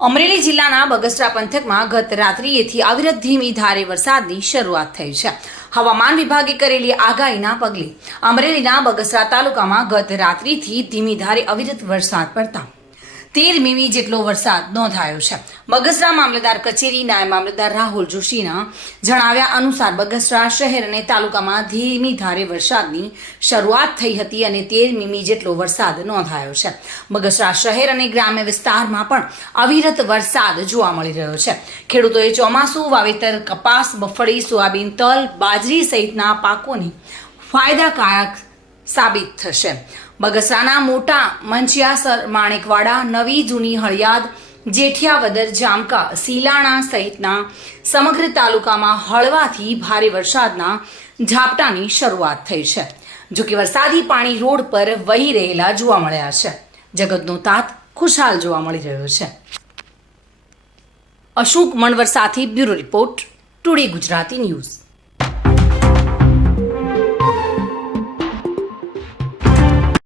અમરેલી જિલ્લાના બગસરા પંથકમાં ગત રાત્રિએથી અવિરત ધીમી ધારે વરસાદની શરૂઆત થઈ છે. હવામાન વિભાગે કરેલી આગાહીના પગલે અમરેલીના બગસરા તાલુકામાં ગત રાત્રિથી ધીમી ધારે અવિરત વરસાદ પડતા 13 મીમી જેટલો વરસાદ નોંધાયો છે. બગસરા મામલતદાર કચેરી નાયબ મામલતદાર રાહુલ જોશીના જણાવ્યા અનુસાર બગસરા શહેર અને તાલુકામાં ધીમી ધારે વરસાદની શરૂઆત થઈ હતી અને 13 મીમી જેટલો વરસાદ નોંધાયો છે. બગસરા શહેર અને ગ્રામ્ય વિસ્તારમાં પણ અવિરત વરસાદ જોવા મળી રહ્યો છે. ખેડૂતોએ ચોમાસું વાવેતર કપાસ, મગફળી, સોયાબીન, તલ, બાજરી સહિતના પાકોની ફાયદાકારક સાબિત થશે. બગસરાના મોટા મંચિયાસર, માણેકવાડા, નવી જૂની હળિયાદ, જેઠિયાવદર, જામકા, સીલાણા સહિતના સમગ્ર તાલુકામાં હળવાથી ભારે વરસાદના ઝાપટાની શરૂઆત થઈ છે. જોકે વરસાદી પાણી રોડ પર વહી રહેલા જોવા મળ્યા છે. જગતનો તાત ખુશહાલ જોવા મળી રહ્યો છે. અશોક મણવર સાથે bureau report, today Gujarati news.